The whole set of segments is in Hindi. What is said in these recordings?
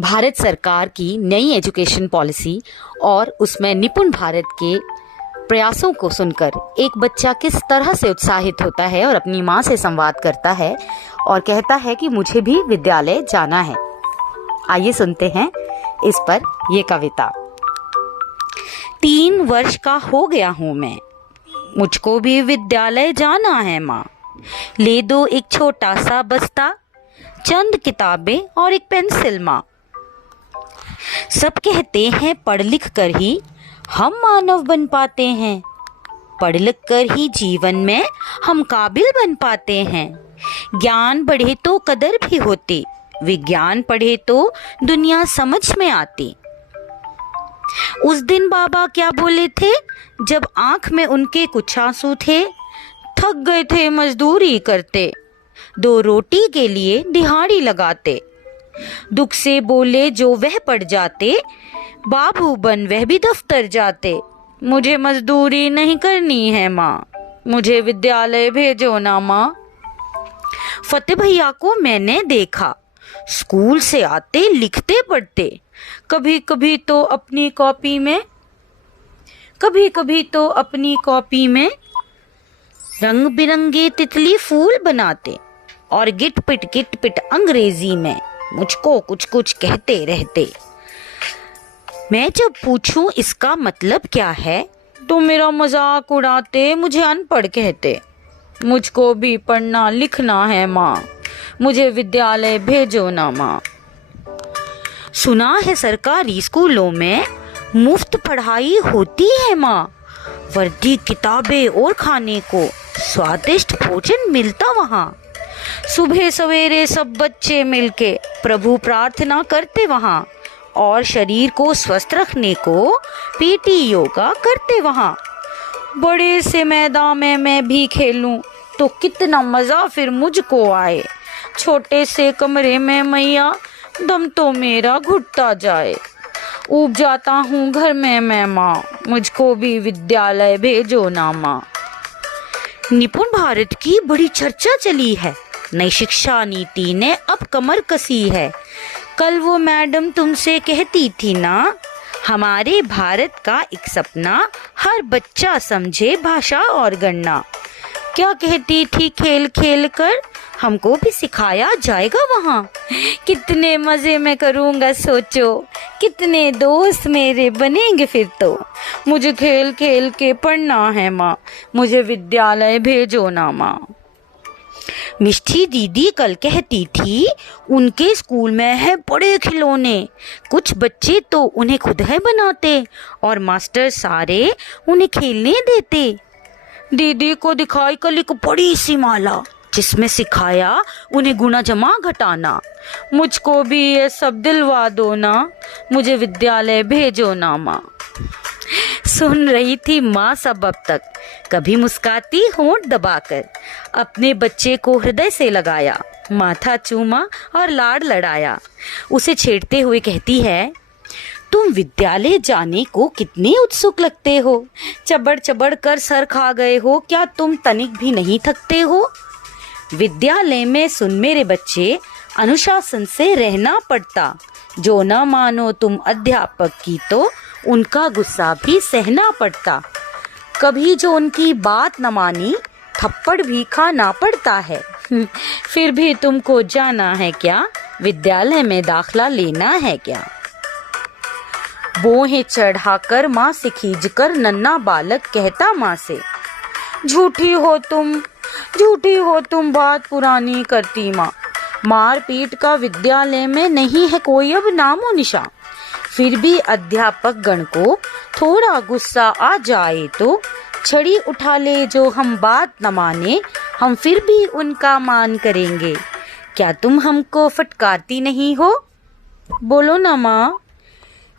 भारत सरकार की नई एजुकेशन पॉलिसी और उसमें निपुण भारत के प्रयासों को सुनकर एक बच्चा किस तरह से उत्साहित होता है और अपनी माँ से संवाद करता है और कहता है कि मुझे भी विद्यालय जाना है। आइए सुनते हैं इस पर ये कविता। 3 वर्ष का हो गया हूँ मैं, मुझको भी विद्यालय जाना है माँ। ले दो एक छोटा सा बस्ता, चंद किताबें और एक पेंसिल माँ। सब कहते हैं पढ़ लिख कर ही हम मानव बन पाते हैं, पढ़ लिख कर ही जीवन में हम काबिल बन पाते हैं। ज्ञान बढ़े तो कदर भी होती, विज्ञान पढ़े तो दुनिया समझ में आती। उस दिन बाबा क्या बोले थे जब आंख में उनके कुछ आंसू थे? थक गए थे मजदूरी करते, 2 रोटी के लिए दिहाड़ी लगाते। दुख से बोले जो वह पड़ जाते, बाबू बन वह भी दफ्तर जाते। मुझे मजदूरी नहीं करनी है माँ, मुझे विद्यालय भेजो ना माँ। फतेह भैया को मैंने देखा, स्कूल से आते लिखते पढ़ते, कभी कभी तो अपनी कॉपी में रंग बिरंगे तितली फूल बनाते और गिट पिट अंग्रेजी में मुझको कुछ कुछ कहते रहते। मैं जब पूछूं इसका मतलब क्या है तो मेरा मजाक उड़ाते, मुझे अनपढ़ कहते। मुझको भी पढ़ना लिखना है माँ, मुझे विद्यालय भेजो ना माँ। सुना है सरकारी स्कूलों में मुफ्त पढ़ाई होती है माँ, वर्दी किताबें और खाने को स्वादिष्ट भोजन मिलता वहाँ। सुबह सवेरे सब बच्चे मिलके प्रभु प्रार्थना करते वहाँ और शरीर को स्वस्थ रखने को पीटी योगा करते वहाँ। बड़े से मैदान में मैं भी खेलूं तो कितना मजा फिर मुझको आए, छोटे से कमरे में मैया दम तो मेरा घुटता जाए। ऊब जाता हूँ घर में मैं माँ, मुझको भी विद्यालय भेजो ना माँ। निपुण भारत की बड़ी चर्चा चली है, नई शिक्षा नीति ने अब कमर कसी है। कल वो मैडम तुमसे कहती थी ना, हमारे भारत का एक सपना हर बच्चा समझे भाषा और गणना। क्या कहती थी खेल खेल कर हमको भी सिखाया जाएगा वहाँ। कितने मजे में करूँगा सोचो, कितने दोस्त मेरे बनेंगे फिर तो। मुझे खेल खेल के पढ़ना है माँ, मुझे विद्यालय भेजो ना माँ। मिष्ठी दीदी कल कहती थी उनके स्कूल में है बड़े खिलौने, कुछ बच्चे तो उन्हें खुद है बनाते और मास्टर सारे उन्हें खेलने देते। दीदी को दिखाई कल एक बड़ी सी माला जिसमें सिखाया उन्हें गुणा जमा घटाना। मुझको भी ये सब दिलवा दो ना, मुझे विद्यालय भेजो ना माँ। सुन रही थी माँ सब अब तक, कभी मुस्काती होंठ दबाकर, अपने बच्चे को हृदय से लगाया, माथा चूमा और लाड लड़ाया। उसे छेड़ते हुए कहती है, तुम विद्यालय जाने को कितने उत्सुक लगते हो, चबड़ चबड़ कर सर खा गए हो, क्या तुम तनिक भी नहीं थकते हो। विद्यालय में सुन मेरे बच्चे, अनुशासन से रहना पड़ता, जो न मानो तुम अध्यापक की तो उनका गुस्सा भी सहना पड़ता। कभी जो उनकी बात न मानी थप्पड़ भी खाना पड़ता है। फिर भी तुमको जाना है क्या, विद्यालय में दाखला लेना है क्या। बोहे चढ़ाकर माँ से खींचकर नन्हा बालक कहता माँ से, झूठी हो तुम बात पुरानी करती माँ। मार पीट का विद्यालय में नहीं है कोई अब नामो निशान। फिर भी अध्यापक गण को थोड़ा गुस्सा आ जाए तो छड़ी उठा ले, जो हम बात न माने हम फिर भी उनका मान करेंगे। क्या तुम हमको फटकारती नहीं हो, बोलो ना माँ।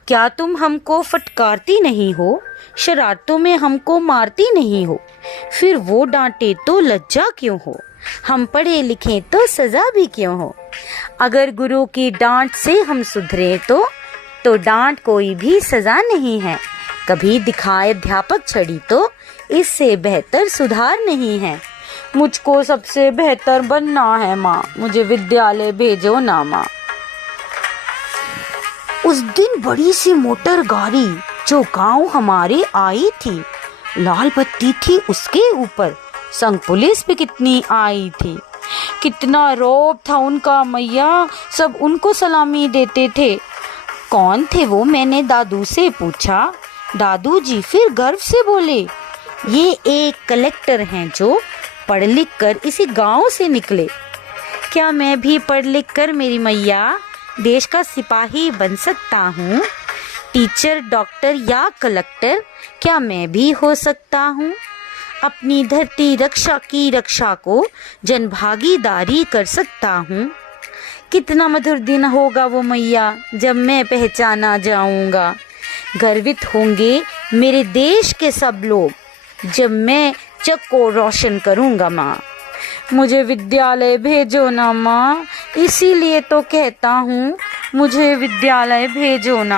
क्या तुम हमको फटकारती नहीं हो, शरारतों में हमको मारती नहीं हो, फिर वो डांटे तो लज्जा क्यों हो, हम पढ़े लिखे तो सजा भी क्यों हो। अगर गुरु की डांट से हम सुधरे तो डांट कोई भी सजा नहीं है। कभी दिखाए अध्यापक छड़ी तो इससे बेहतर सुधार नहीं है। मुझको सबसे बेहतर बनना है माँ, मुझे विद्यालय भेजो ना माँ। उस दिन बड़ी सी मोटर गाड़ी जो गांव हमारे आई थी, लाल बत्ती थी उसके ऊपर, संग पुलिस भी कितनी आई थी। कितना रौब था उनका मैया, सब उनको सलामी देते थे। कौन थे वो, मैंने दादू से पूछा। दादू जी फिर गर्व से बोले, ये एक कलेक्टर हैं जो पढ़ लिख कर इसी गांव से निकले। क्या मैं भी पढ़ लिख कर मेरी मैया देश का सिपाही बन सकता हूँ? टीचर, डॉक्टर या कलेक्टर, क्या मैं भी हो सकता हूँ? अपनी धरती रक्षा की रक्षा को जनभागीदारी कर सकता हूँ। कितना मधुर दिन होगा वो मैया जब मैं पहचाना जाऊँगा। गर्वित होंगे मेरे देश के सब लोग जब मैं जग को रोशन करूँगा। माँ, मुझे विद्यालय भेजो ना माँ, इसीलिए तो कहता हूँ मुझे विद्यालय भेजो ना।